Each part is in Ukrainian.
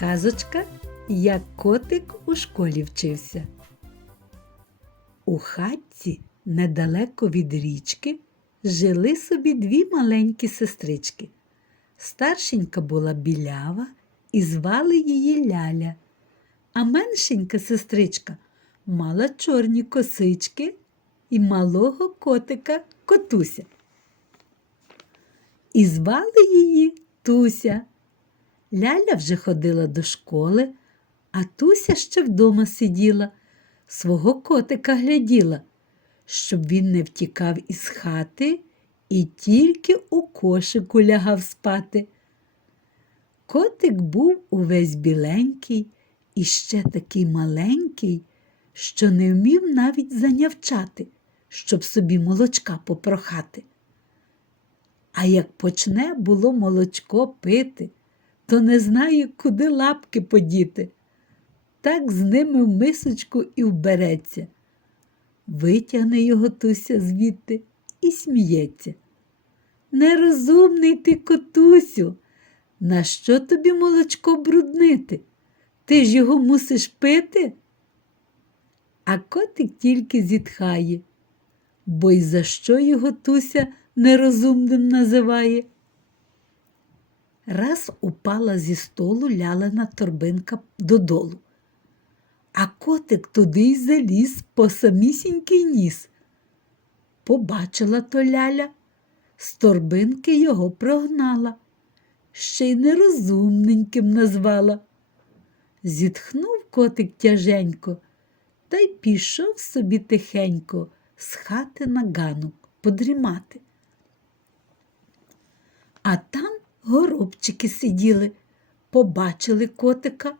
Казочка, як котик у школі вчився. У хатці недалеко від річки жили собі дві маленькі сестрички. Старшенька була білява і звали її Ляля, а меншенька сестричка мала чорні косички і малого котика котуся. І звали її Туся. Ляля вже ходила до школи, а Туся ще вдома сиділа, свого котика гляділа, щоб він не втікав із хати і тільки у кошику лягав спати. Котик був увесь біленький і ще такий маленький, що не вмів навіть занявчати, щоб собі молочка попрохати. А як почне було молочко пити, то не знає, куди лапки подіти. Так з ними в мисочку і вбереться. Витягне його Туся звідти і сміється. Нерозумний ти, котусю, на що тобі молочко бруднити? Ти ж його мусиш пити? А котик тільки зітхає, бо й за що його Туся нерозумним називає? Раз упала зі столу лялина торбинка додолу, а котик туди й заліз по самісінький ніс. Побачила то ляля, з торбинки його прогнала, ще й нерозумненьким назвала. Зітхнув котик тяженько та й пішов собі тихенько з хати на ганок подрімати. А там горобчики сиділи, побачили котика,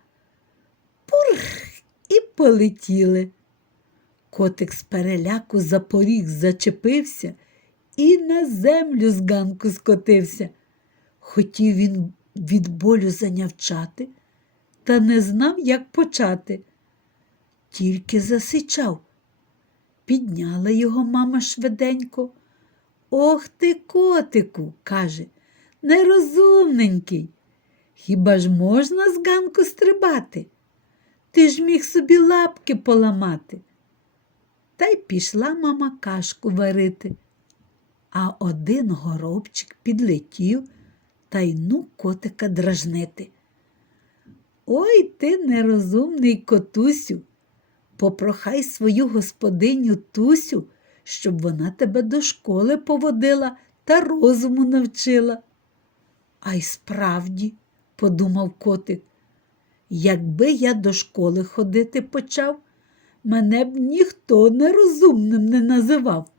пурх і полетіли. Котик з переляку за поріг зачепився і на землю з ганку скотився. Хотів він від болю занявчати, та не знав, як почати. Тільки засичав. Підняла його мама швиденько. Ох ти, котику, каже, нерозумненький. Хіба ж можна з ганку стрибати? Ти ж міг собі лапки поламати. Та й пішла мама кашку варити. А один горобчик підлетів та й ну котика дражнити. Ой ти нерозумний котусю, попрохай свою господиню Тусю, щоб вона тебе до школи поводила та розуму навчила. А й справді, подумав котик, якби я до школи ходити почав, мене б ніхто нерозумним не називав.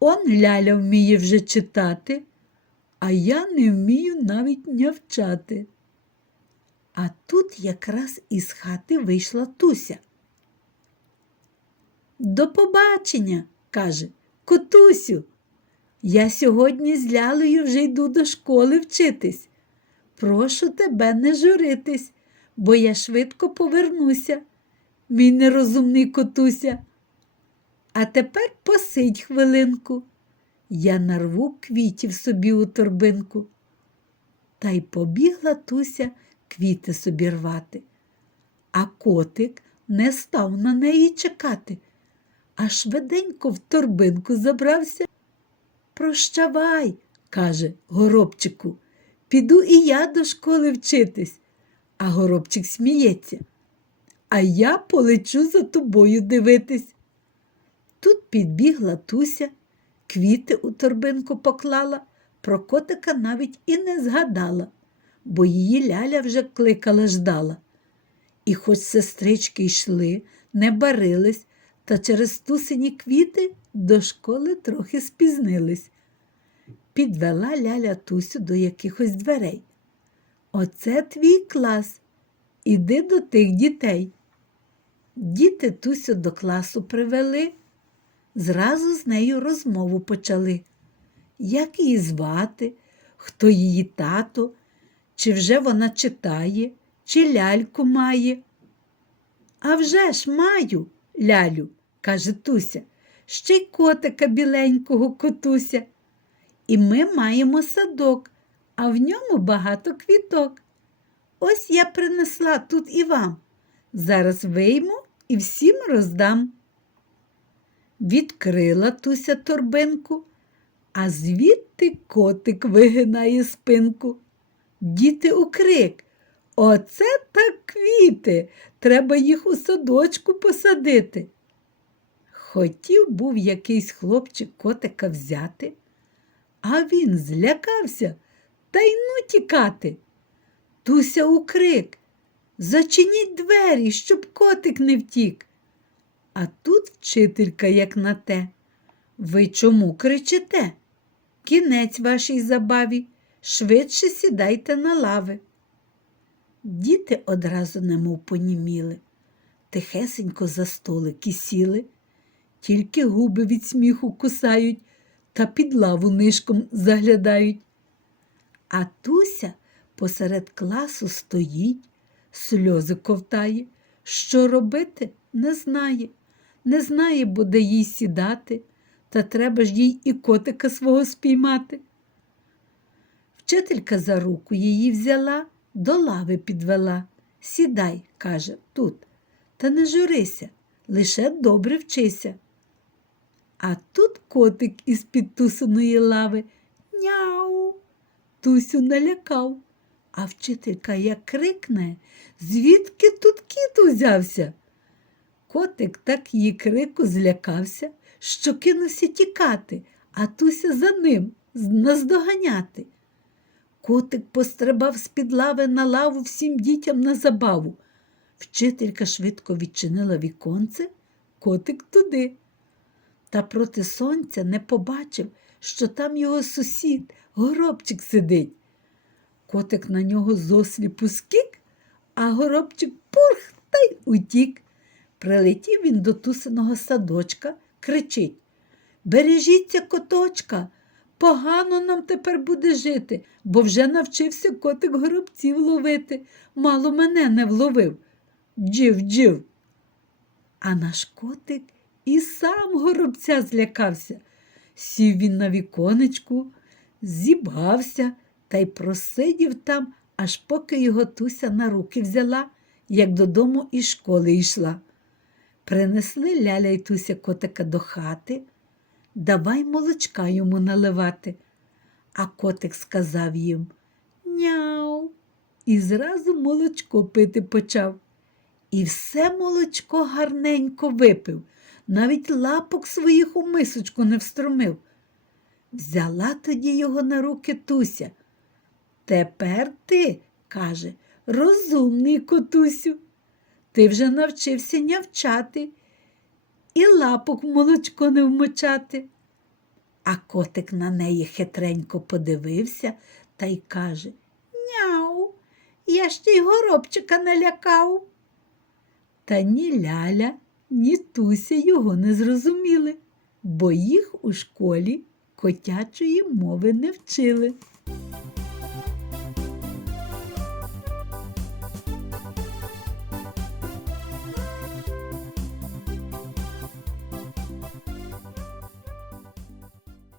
Он ляля вміє вже читати, а я не вмію навіть нявчати. А тут якраз із хати вийшла Туся. До побачення, каже, котусю. Я сьогодні з лялею вже йду до школи вчитись. Прошу тебе не журитись, бо я швидко повернуся, мій нерозумний котуся. А тепер посидь хвилинку. Я нарву квітів собі у торбинку. Та й побігла Туся квіти собі рвати. А котик не став на неї чекати, а швиденько в торбинку забрався. Прощавай, каже горобчику, піду і я до школи вчитись. А горобчик сміється. А я полечу за тобою дивитись. Тут підбігла Туся, квіти у торбинку поклала, про котика навіть і не згадала, бо її ляля вже кликала ждала. І хоч сестрички йшли, не барились, та через тусині квіти до школи трохи спізнились. Підвела ляля Тусю до якихось дверей. Оце твій клас. Іди до тих дітей. Діти Тусю до класу привели, зразу з нею розмову почали. Як її звати, хто її тато, чи вже вона читає, чи ляльку має. А вже ж маю, лялю, каже Туся, ще й котика біленького котуся. І ми маємо садок, а в ньому багато квіток. Ось я принесла тут і вам. Зараз вийму і всім роздам. Відкрила Туся торбинку, а звідти котик вигинає спинку. Діти у крик. Оце так квіти. Треба їх у садочку посадити. Хотів був якийсь хлопчик котика взяти, а він злякався та й ну тікати. Туся у крик. Зачиніть двері, щоб котик не втік. А тут вчителька, як на те. Ви чому кричите? Кінець вашій забаві, швидше сідайте на лави. Діти одразу немов поніміли, тихесенько за столики сіли, тільки губи від сміху кусають та під лаву нишком заглядають. А Туся посеред класу стоїть, сльози ковтає. Що робити, не знає. Не знає, буде їй сідати, та треба ж їй і котика свого спіймати. Вчителька за руку її взяла, до лави підвела. Сідай, каже, тут, та не журися, лише добре вчися. А тут котик із під тусаної лави няу. Тусю налякав. А вчителька як крикне, звідки тут кіт узявся? Котик так її крику злякався, що кинувся тікати, а Туся за ним наздоганяти. Котик пострибав з-під лави на лаву всім дітям на забаву. Вчителька швидко відчинила віконце, котик туди. Та проти сонця не побачив, що там його сусід, горобчик сидить. Котик на нього зосліпу скік, а горобчик пурх та й утік. Прилетів він до тусиного садочка, кричить Бережіться коточка, погано нам тепер буде жити, бо вже навчився котик горобців ловити, мало мене не вловив. Джив, джив. А наш котик і сам горобця злякався. Сів він на віконечку, зібгався та й просидів там, аж поки його туся на руки взяла, як додому із школи йшла. Принесли ляля й туся котика до хати, давай молочка йому наливати. А котик сказав їм Няу. І зразу молочко пити почав. І все молочко гарненько випив, навіть лапок своїх у мисочку не встромив. Взяла тоді його на руки Туся. Тепер ти, каже, розумний котусю. Ти вже навчився нявчати і лапок в молочко не вмочати. А котик на неї хитренько подивився та й каже Няу, я ще й горобчика налякав. Та ні Ляля, ні Туся його не зрозуміли, бо їх у школі котячої мови не вчили.